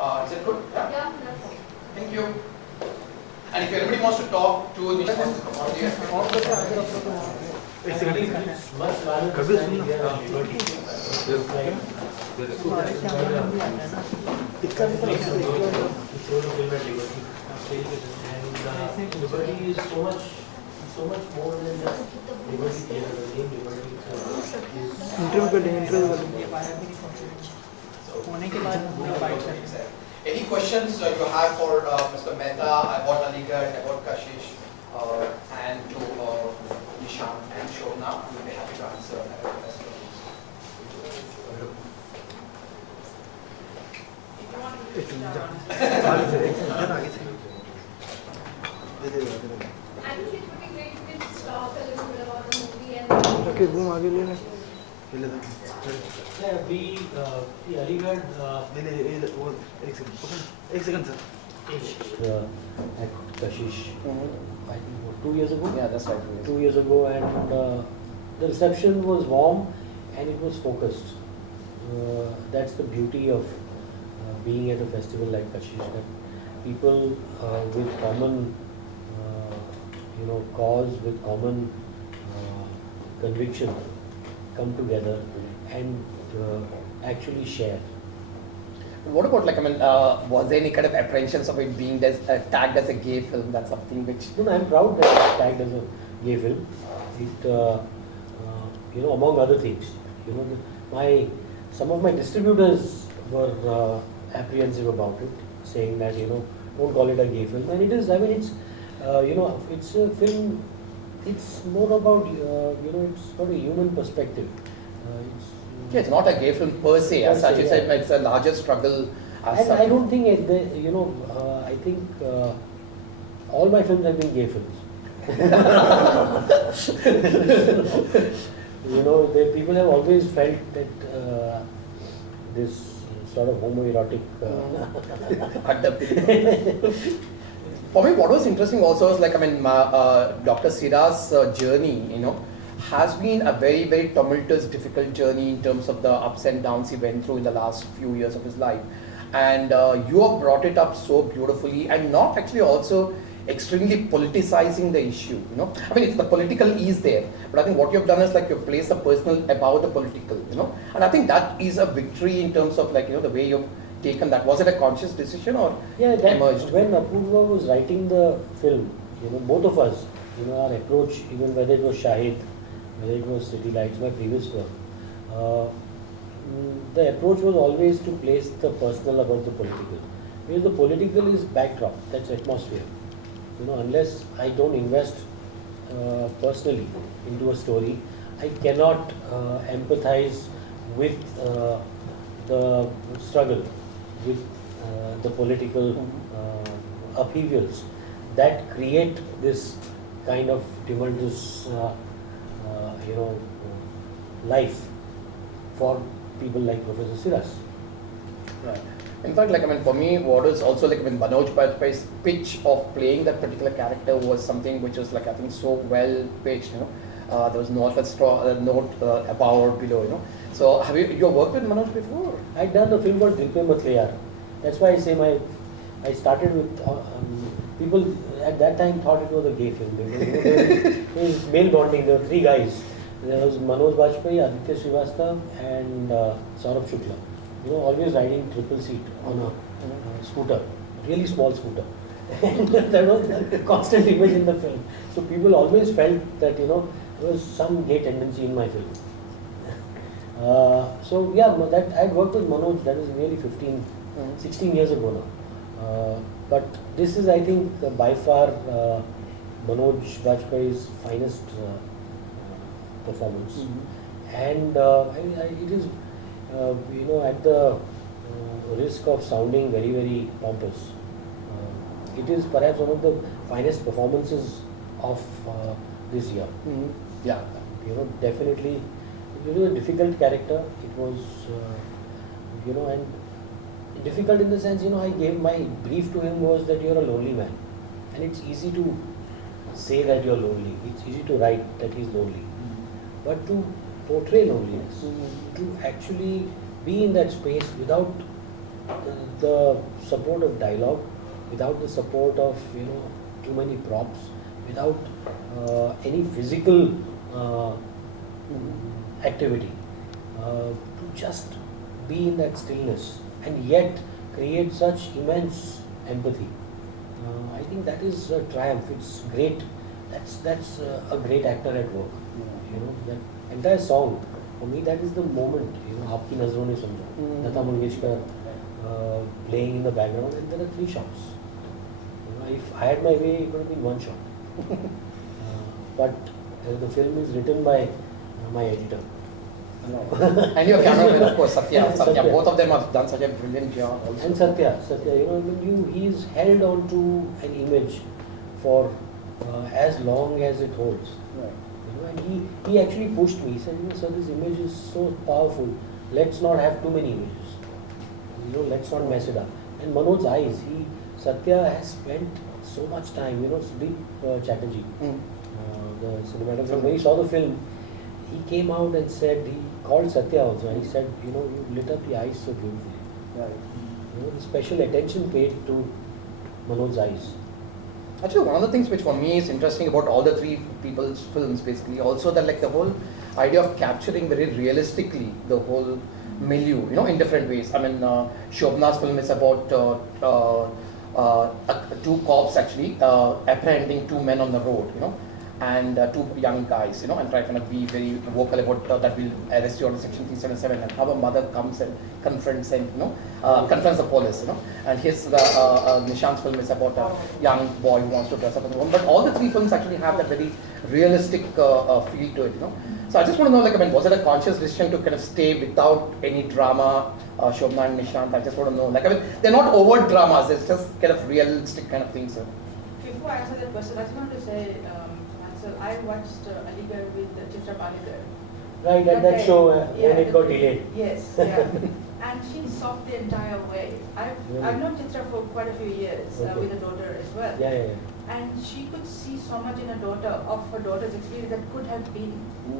Is it good? Yeah? Yeah, that's all. Thank you. And if anybody wants to talk to Nisha, wants to come on here. Liberty is so much more than just liberty theater. The name liberty Any questions you have for Mr. Mehta about Aligarh, about Kashish, and to Nishan and Shobna? We'll be happy to answer as I think it would be great if we could talk a little bit about the movie and Yeah, we Aligarh at Kashish, I think 2 years ago. Yeah, that's right. 2 years ago, and the reception was warm and it was focused. That's the beauty of being at a festival like Kashish, that people with common cause, with common conviction come together and actually share. What about, like, was there any kind of apprehensions of it being tagged as a gay film? That's something which... No, I'm proud that it's tagged as a gay film. It, among other things, some of my distributors were apprehensive about it, saying that, don't call it a gay film. And it is, it's a film, it's more about, it's got a human perspective. It's not a gay film per se, as such. It's a larger struggle. I don't think, I think all my films have been gay films. People have always felt that this sort of homoerotic. For me, what was interesting also was, Dr. Sira's journey, has been a very, very tumultuous, difficult journey in terms of the ups and downs he went through in the last few years of his life. And you have brought it up so beautifully, and not actually also extremely politicizing the issue, it's the political is there, but I think what you've done is you've placed the personal above the political, and I think that is a victory in terms of the way you've taken that. Was it a conscious decision or emerged? When Apurva was writing the film, both of us, our approach, even whether it was Shahid, whether it was City Lights, my previous work, the approach was always to place the personal above the political. Because the political is backdrop, that's atmosphere. Unless I don't invest personally into a story, I cannot empathize with the struggle, with the political upheavals that create this kind of tumultuous life for people like Professor Siras. Right. In fact, for me, what is also Manoj Bajpayee's pitch of playing that particular character was something which was I think so well pitched. There was not a note above or below. So have you worked with Manoj before? I'd done a film called Dil Pe Mat Le Yaar. That's why I say I started with people at that time thought it was a gay film. It was male bonding. There were 3 guys. There was Manoj Bajpayee, Aditya Srivastav, and Saurabh Shukla. Always riding triple seat on a scooter, really small scooter. And that was a constant image in the film. So people always felt that there was some gay tendency in my film. So yeah, that I worked with Manoj. That is nearly 16 years ago now. But this is, I think, by far Manoj Bajpayee's finest performance, and it is, at the risk of sounding very, very pompous, it is perhaps one of the finest performances of this year. Yeah. Definitely, it was a difficult character. It was, and difficult in the sense, I gave my brief to him was that you're a lonely man, and it's easy to say that you're lonely. It's easy to write that he's lonely, but to portray loneliness, to actually be in that space without the support of dialogue, without the support of too many props, without any physical uh, activity, to just be in that stillness and yet create such immense empathy. I think that is a triumph. It's great. That's a great actor at work. That entire song, for me, that is the moment. Aapki Nazron ne samjha. Lata Mangeshkar playing in the background, and there are 3 shots. If I had my way, it would have been 1 shot. But the film is written by my editor. And your cameraman, of course, Satya. Satya. Both of them have done such a brilliant job. Also. And Satya, he's held on to an image for as long as it holds. Right. And he actually pushed me. He said, sir, this image is so powerful. Let's not have too many images. Let's not mess it up. And Manoj's eyes, Satya has spent so much time. Sudeep Chatterjee, the cinematographer, when he saw the film, he came out and said, he called Satya also, and he said, you lit up the eyes so beautifully. Right. The special attention paid to Manoj's eyes. Actually, one of the things which for me is interesting about all the 3 people's films, basically, also that like the whole idea of capturing very realistically the whole milieu, in different ways. I mean, Shobna's film is about 2 cops actually apprehending 2 men on the road, and 2 young guys, and try to kind of be very vocal about that will arrest you under Section 377, and how a mother comes and confronts him, confronts the police, and his Nishant's film is about a young boy who wants to dress up as a woman. But all the 3 films actually have that very realistic feel to it, So I just want to know, was it a conscious decision to kind of stay without any drama, Shobna and Nishant? I just want to know, they're not overt dramas, it's just kind of realistic kind of things, sir. Before I answer that question, I just want to say, Ansel, I watched Aligarh with Chitra Palekar. Right, at that show when it got delayed. Yes, yeah. And she sobbed the entire way. Really? I've known Chitra for quite a few years Okay. with a daughter as well. Yeah. And she could see so much in her daughter's experience that could have been.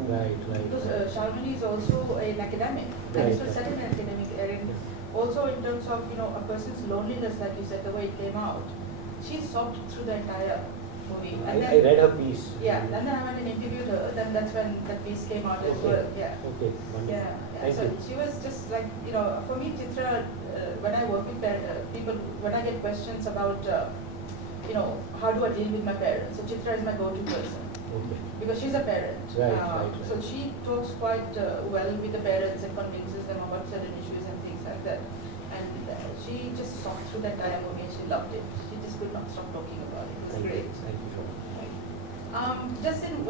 Right. Because Shalmini is also an academic. And this was set in an academic area. Also in terms of, a person's loneliness, like you said, the way it came out. She sobbed through the entire movie. And I read her piece. Yeah, and then I went and interviewed her. Then that's when that piece came out as well. Yeah. Okay, wonderful. Yeah. Thank So you. she was just like, for me, Chitra, when I work with people, when I get questions about, how do I deal with my parents? So Chitra is my go-to person. Okay. Because she's a parent. Right. So she talks quite well with the parents and convinces them about certain issues and things like that. And she just saw through that entire movie and she loved it. She just could not stop talking about it. It's Thank great. you. Thank you so much. Justin,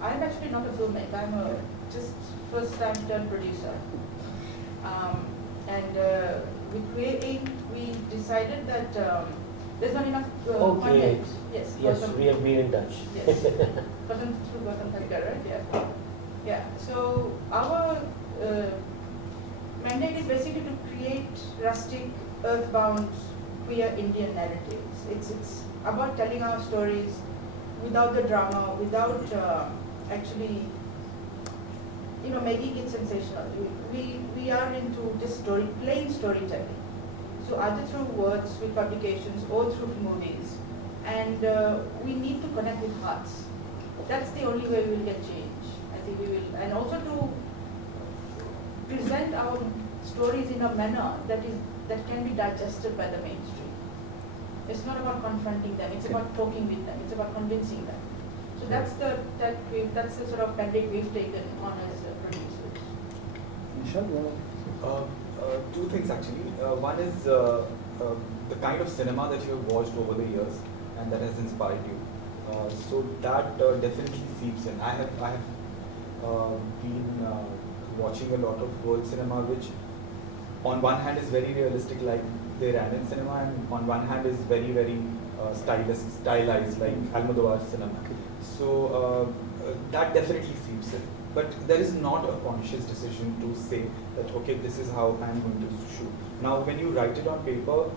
I'm actually not a filmmaker. I'm a just first-time turned producer. And with creating, we decided that there's not enough Okay. content. Yes. Yes, we have been in touch. Yes. Person through Gautam Thakkar, right? Yeah. Yeah. So our mandate is basically to create rustic, earthbound, queer Indian narratives. It's about telling our stories without the drama, without actually, making it sensational. We are into just plain storytelling. So either through words, with publications, or through movies. And we need to connect with hearts. That's the only way we will get change. I think we will, and also to present our stories in a manner that can be digested by the mainstream. It's not about confronting them, it's about talking with them, it's about convincing them. So that's the sort of mandate we've taken on as producers. Nishant, you want to? 2 things actually. One is the kind of cinema that you have watched over the years and that has inspired you. So that definitely seeps in. I have been watching a lot of world cinema, which on one hand is very realistic, like the Iranian cinema, and on one hand is very, very stylized, like Almodovar cinema. So that definitely seeps in. But there is not a conscious decision to say that, okay, this is how I'm going to shoot. Now, when you write it on paper,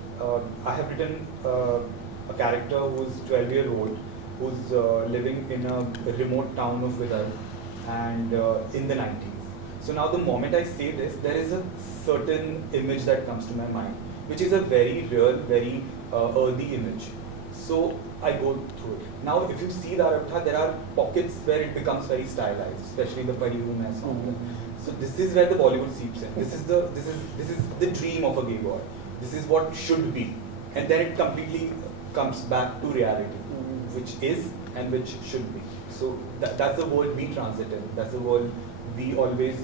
I have written a character who's 12-year-old, who's living in a remote town of Vidar, and in the 90s. So now the moment I say this, there is a certain image that comes to my mind, which is a very real, very earthy image. So I go through it. Now if you see the Aratha, there are pockets where it becomes very stylized, especially the Pari Hu Main song. So this is where the Bollywood seeps in. This is the dream of a gay boy. This is what should be, and then it completely comes back to reality, which is and which should be. So that's the world we transit in. That's the world we always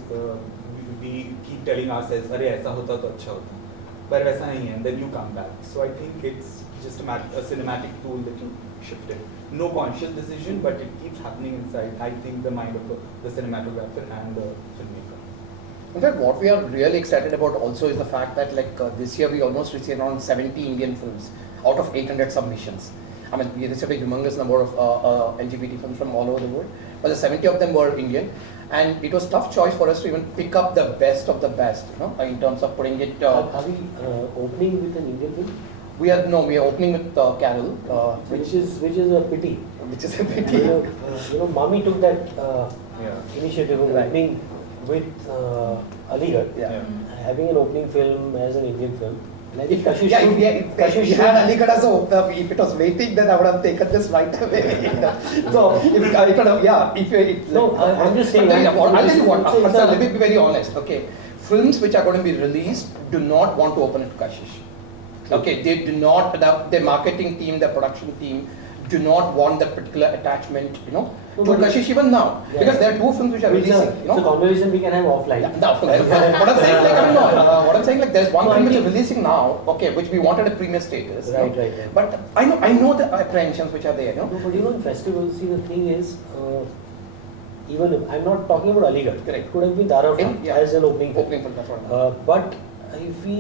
we keep telling ourselves, "अरे ऐसा होता तो अच्छा होता," but वैसा नहीं है. And then you come back. So I think it's just a cinematic tool that you shift it. No conscious decision, but it keeps happening inside. I think the mind of the cinematographer and the filmmaker. In fact, what we are really excited about also is the fact that this year we almost received around 70 Indian films out of 800 submissions. I mean, we received a humongous number of LGBT films from all over the world, but the 70 of them were Indian. And it was tough choice for us to even pick up the best of the best, in terms of putting it. Are we opening with an Indian film? We are opening with Carol, Which is a pity. which is a pity. Mami took that Yeah. initiative of Right. opening with Aligarh, Yeah. having an opening film as an Indian film. And I think If, Kashish yeah, should- if Kashish we should- had Aligarh as an opener, if it was waiting, then I would have taken this right away. So, if it would have, yeah, if it, No, I'm just saying, I'll tell you what, it's a- Harsha, let me be very honest, okay. Films which are going to be released do not want to open it to Kashish. Okay, they do not, their marketing team, their production team do not want that particular attachment, No, to but Kashish even now. Yeah. Because there are two films which are It's releasing, a conversation we can have offline. Yeah, no, what I'm saying, what I'm saying, there's one No, I film which is think- releasing now, okay, which we wanted a premium status. Right. But I know the apprehensions which are there, No, but in festivals, see, the thing is, even if, I'm not talking about Aligarh. Correct. It could have been Dara Yeah. as an opening film. Opening film, that's what I'm But if we,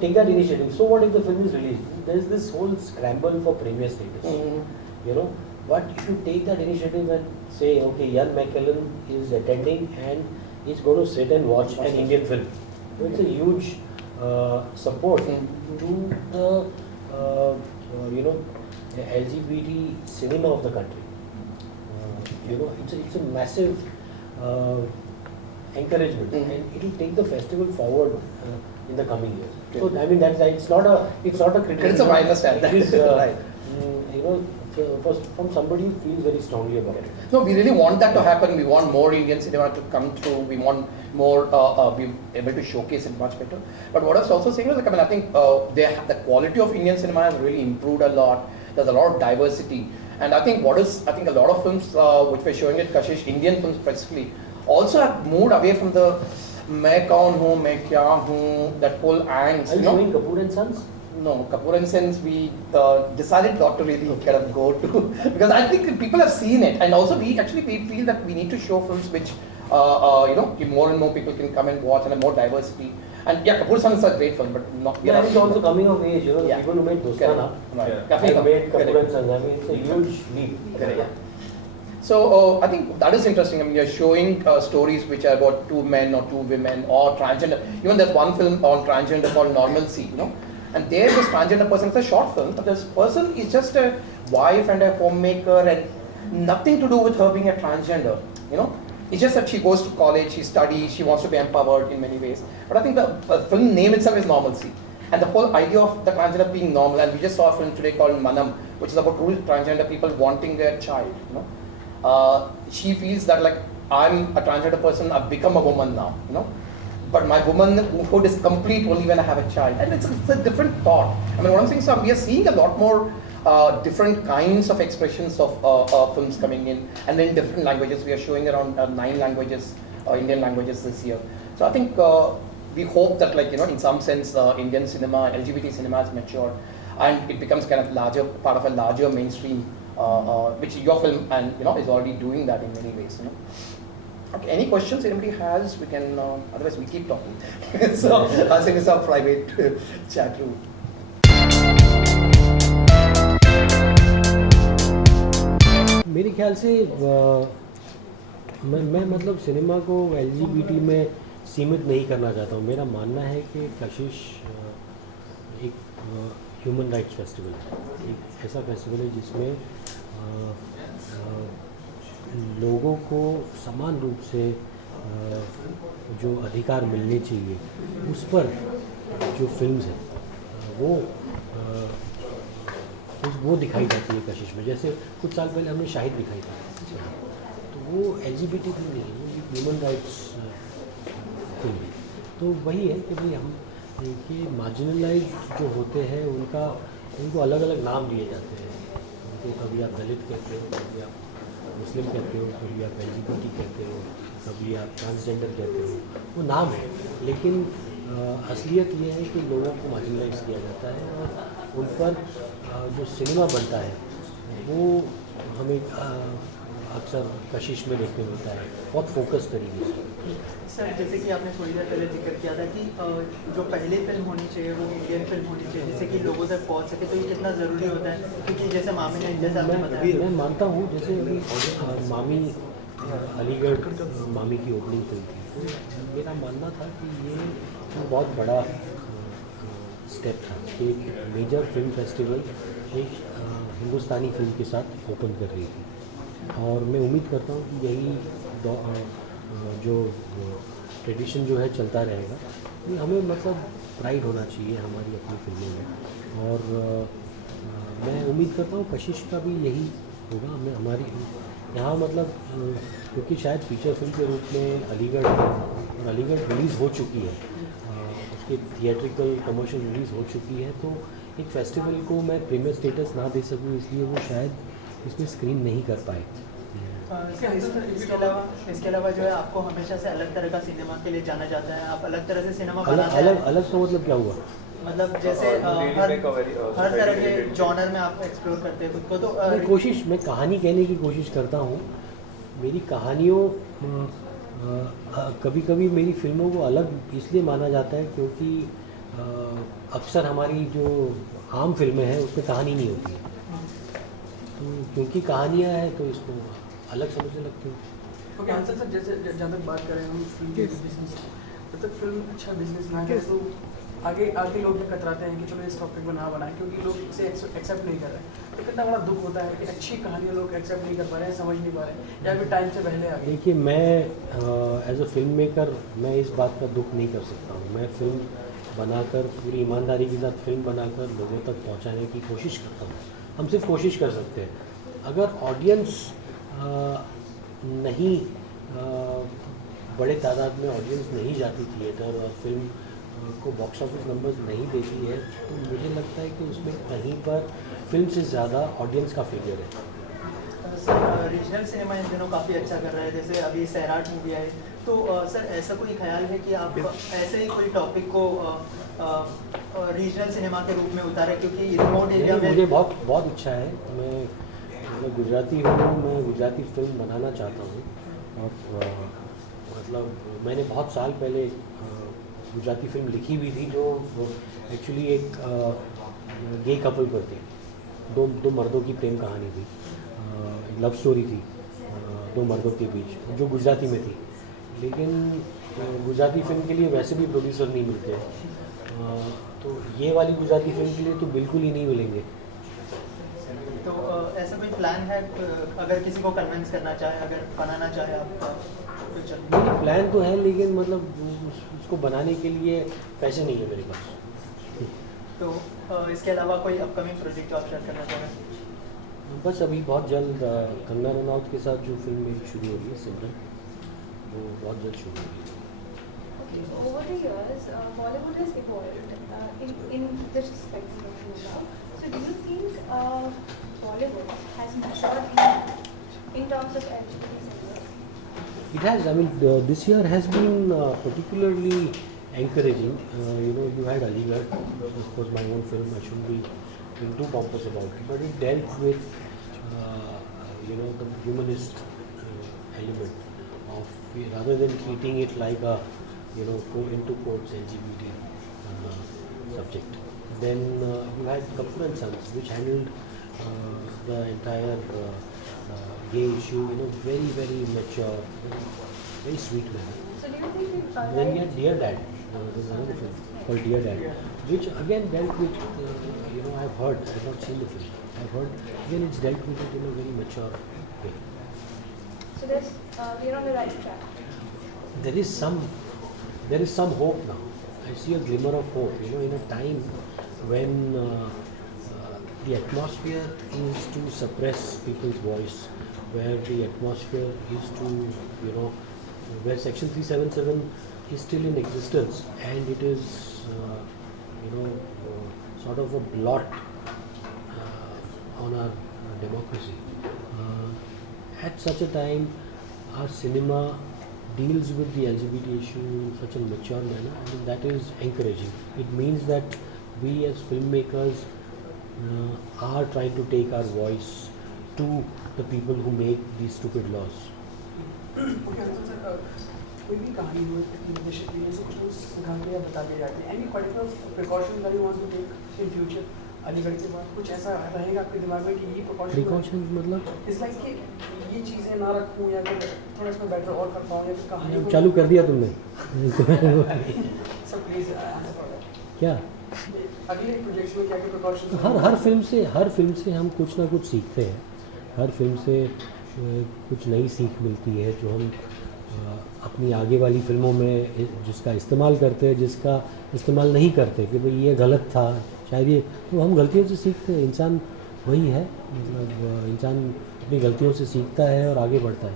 take that initiative, so what if the film is released? There's this whole scramble for premier status. Mhm. But if you take that initiative and say, okay, Ian McKellen is attending and he's going to sit and watch an Indian film. So it's a huge support to the, LGBT cinema of the country. It's a massive encouragement, Mhm. and it will take the festival forward in the coming years. So I mean it's not a criticism. Criticism, I understand that. It is, Right. from somebody who feels very strongly about it. No, we really want that to happen. We want more Indian cinema to come through. We want more, be able to showcase it much better. But what I was also saying was, I think the quality of Indian cinema has really improved a lot. There's a lot of diversity. And I think a lot of films which we're showing at Kashish, Indian films specifically, also have moved away from the मैं कौन हूँ, मैं क्या हूँ, that whole angst. Are you showing Kapoor and Sons? No, Kapoor and Sons we decided not to really kind of go to because I think people have seen it, and also we feel that we need to show films which more and more people can come and watch, and have more diversity. And yeah, Kapoor Sons is a great film, but not. Yeah, it's also coming of age. The Yeah. people who made Dostana Right. Yeah. Definitely have made correct. Kapoor and Sons. I mean, it's a huge leap. Correct. So I think that is interesting. I mean, you're showing stories which are about two men or two women or transgender. Even there's one film on transgender called Normalcy, and there this transgender person, it's a short film, but this person is just a wife and a homemaker and nothing to do with her being a transgender, It's just that she goes to college, she studies, she wants to be empowered in many ways. But I think the film name itself is Normalcy. And the whole idea of the transgender being normal, and we just saw a film today called Manam, which is about two transgender people wanting their child, she feels that I'm a transgender person, I've become a woman now, but my womanhood is complete only when I have a child. And it's a different thought. I mean, what I'm saying is we are seeing a lot more different kinds of expressions of films coming in, and in different languages. We are showing around 9 languages, Indian languages this year. So I think we hope that in some sense Indian cinema, LGBT cinema has matured, and it becomes kind of larger part of a larger mainstream, which your film and is already doing that in many ways. Okay, any questions anybody has? We can. Otherwise, we keep talking. So I'll say this our private chat room. मेरे ख्याल से मैं मतलब cinema को LGBT में सीमित नहीं करना चाहता हूँ. मेरा मानना है कि कशिश एक ह्यूमन राइट्स फेस्टिवल है, एक ऐसा फेस्टिवल है जिसमें लोगों को समान रूप से जो अधिकार मिलने चाहिए उस पर जो फिल्म्स हैं वो दिखाई जाती है कशिश में। जैसे कुछ साल पहले हमने शाहिद दिखाई था, तो वो LGBT फिल्म नहीं है, वो एक ह्यूमन राइट्स फिल्म है। तो वही है कि भाई हम कि मार्जिनलाइज जो होते हैं उनको अलग अलग नाम दिए जाते हैं। उनको कभी आप दलित कहते हो, कभी आप मुस्लिम कहते हो, कभी आप LGBT कहते हो, कभी आप ट्रांसजेंडर कहते हो, वो नाम है। लेकिन असलियत ये है कि लोगों को मार्जिनलाइज किया जाता है और उन पर जो सिनेमा बनता है वो हमें अक्सर कशिश में देखने मिलता है, बहुत फोकस तरीके से। सर जैसे कि आपने थोड़ी देर पहले जिक्र किया था कि जो पहली फिल्म होनी चाहिए वो इंडियन फिल्म होनी चाहिए जिससे कि लोगों तक पहुंच सके, तो ये कितना ज़रूरी होता है? क्योंकि जैसे मामी ने जैसे आपने बताया, मैं मानता हूँ, जैसे अभी मामी अलीगढ़ मामी की ओपनिंग फिल्म थी, तो मेरा मानना था कि ये बहुत बड़ा स्टेप था कि एक मेजर फिल्म फेस्टिवल एक हिंदुस्तानी फिल्म के साथ ओपन कर रही थी। और मैं उम्मीद करता हूँ कि यही जो ट्रेडिशन जो है चलता रहेगा। ये हमें मतलब प्राइड होना चाहिए हमारी अपनी फिल्मों में। और मैं उम्मीद करता हूँ कशिश का भी यही होगा। हमें हमारी यहाँ मतलब क्योंकि शायद फीचर फिल्म के रूप में अलीगढ़ है और अलीगढ़ रिलीज़ हो चुकी है, उसके थिएट्रिकल कमर्शियल रिलीज़ हो चुकी है, तो एक फेस्टिवल को मैं प्रीमियर स्टेटस ना दे सकूँ इसलिए वो शायद इसमें स्क्रीन नहीं कर पाए। इसके अलावा जो है आपको हमेशा से अलग तरह का सिनेमा के लिए जाना जाता है, आप अलग तरह से सिनेमा अलग बनाते अलग हैं। अलग का मतलब क्या हुआ? मतलब जैसे हर तरह के जॉनर में आप एक्सप्लोर करते हैं खुद को। तो मैं कहानी कहने की कोशिश करता हूँ। मेरी कहानियों कभी कभी मेरी फिल्मों को अलग इसलिए माना जाता है क्योंकि अक्सर हमारी जो आम फिल्में हैं उसमें कहानी नहीं होती है, तो क्योंकि कहानियाँ हैं तो इसको अलग समझने लगते हैं। ओके आंसर सर, जैसे जहाँ तक बात करें हम फिल्म के बिजनेस, जब तक फिल्म अच्छा बिजनेस ना करे तो आगे लोग भी कतराते हैं कि चलो इस टॉपिक को ना बनाएं क्योंकि लोग इसे एक्सेप्ट नहीं कर रहे हैं। तो कितना बड़ा दुख होता है कि अच्छी कहानियाँ लोग एक्सेप्ट नहीं कर पा रहे हैं, समझ नहीं पा रहे हैं या फिर टाइम से पहले आ गए। देखिए, मैं एज अ फिल्म मेकर मैं इस बात का दुख नहीं कर सकता हूँ। मैं फिल्म बनाकर पूरी ईमानदारी के साथ फिल्म बनाकर लोगों तक पहुँचाने की कोशिश करता हूँ। हम सिर्फ कोशिश कर सकते हैं। अगर ऑडियंस नहीं बड़े तादाद में ऑडियंस नहीं जाती थिएटर और फिल्म को बॉक्स ऑफिस नंबर्स नहीं देती है तो मुझे लगता है कि उसमें कहीं पर फिल्म से ज़्यादा ऑडियंस का फेलियर है। सर रीजनल सिनेमा इन दिनों काफ़ी अच्छा कर रहा है, जैसे अभी सैराट मूवी आई, तो सर ऐसा कोई ख्याल है कि आप ऐसे ही कोई टॉपिक को रीजनल सिनेमा के रूप में उतारें, क्योंकि रिमोट एरिया में मुझे बहुत इच्छा है। मैं गुजराती हूँ, मैं गुजराती फिल्म बनाना चाहता हूँ और मतलब मैंने बहुत साल पहले गुजराती फिल्म लिखी भी थी जो एक्चुअली एक गे कपल पर थी। दो मर्दों की प्रेम कहानी थी, लव स्टोरी थी दो मर्दों के बीच, जो गुजराती में थी। लेकिन गुजराती फिल्म के लिए वैसे भी प्रोड्यूसर नहीं मिलते, तो ये वाली गुजराती फिल्म के लिए तो बिल्कुल ही नहीं मिलेंगे। तो ऐसा कोई प्लान है अगर किसी को कन्विंस करना चाहे, अगर बनाना चाहे आपका फ्यूचर? मेरी प्लान तो है, लेकिन मतलब उसको बनाने के लिए पैसे नहीं है मेरे पास। तो इसके अलावा कोई अपकमिंग प्रोजेक्ट आप शेयर करना चाह रहे हैं? बस अभी बहुत जल्द कंगना रनौत के साथ जो फिल्म मेरी शुरू हो रही है सिमरन, वो बहुत जल्द शुरू होगी। Okay, so over the years, Bollywood has evolved in this spectrum of yoga. So do you think Bollywood has matured in terms of LGBT cinema? It has. I mean, this year has been particularly encouraging. You had Aligarh, of course, my own film. I shouldn't be being too pompous about it, but it dealt with, the humanist element of, rather than treating it like a, into quotes LGBT subject. Then you had Kapoor and Sons, which handled the entire gay issue in a very, very mature, very sweet manner. So do you think Then you had Dear Dad, there's another film called Dear Dad, which again dealt with, I've heard, I've not seen the film, I've heard, again it's dealt with it in a very mature way. so there's we're on the right track? there is some hope now. I see a glimmer of hope. You know, in a time when the atmosphere is to suppress people's voice, where the atmosphere is to, you know, where Section 377 is still in existence, and it is, you know, sort of a blot on our democracy. At such a time, our cinema deals with the LGBT issue in such a mature manner. I mean, that is encouraging. It means that we as filmmakers are trying to take our voice to the people who make these stupid laws. Okay, so sir, कोई भी कहानी हो निर्देशक के लिए से कुछ लोग सिखा के या बता के जाते हैं. Any particular precaution that you want to take in future? Aligarh के बाद कुछ ऐसा रहेगा आपके दिमाग में कि ये Precautions मतलब? It's like कि ये चीज़ें ना रखूँ या फिर थोड़ा इसमें बेटर और कर पाऊँ या फिर कहानी को चालू कर दिया तुमने? सब प्लीज आंसर फॉर दैट. क्या? अगले प्रोजेक्ट्स में क्या क्या प्रिकॉशंस? हर फिल्म से हम कुछ ना कुछ सीखते हैं. हर फिल्म से कुछ नई सीख मिलती है जो हम अपनी आगे वाली फिल्मों में जिसका इस्तेमाल करते हैं, जिसका इस्तेमाल नहीं करते कि भाई ये गलत था शायद, ये तो हम गलतियों से सीखते हैं. इंसान वही है, मतलब इंसान अपनी गलतियों से सीखता है और आगे बढ़ता है.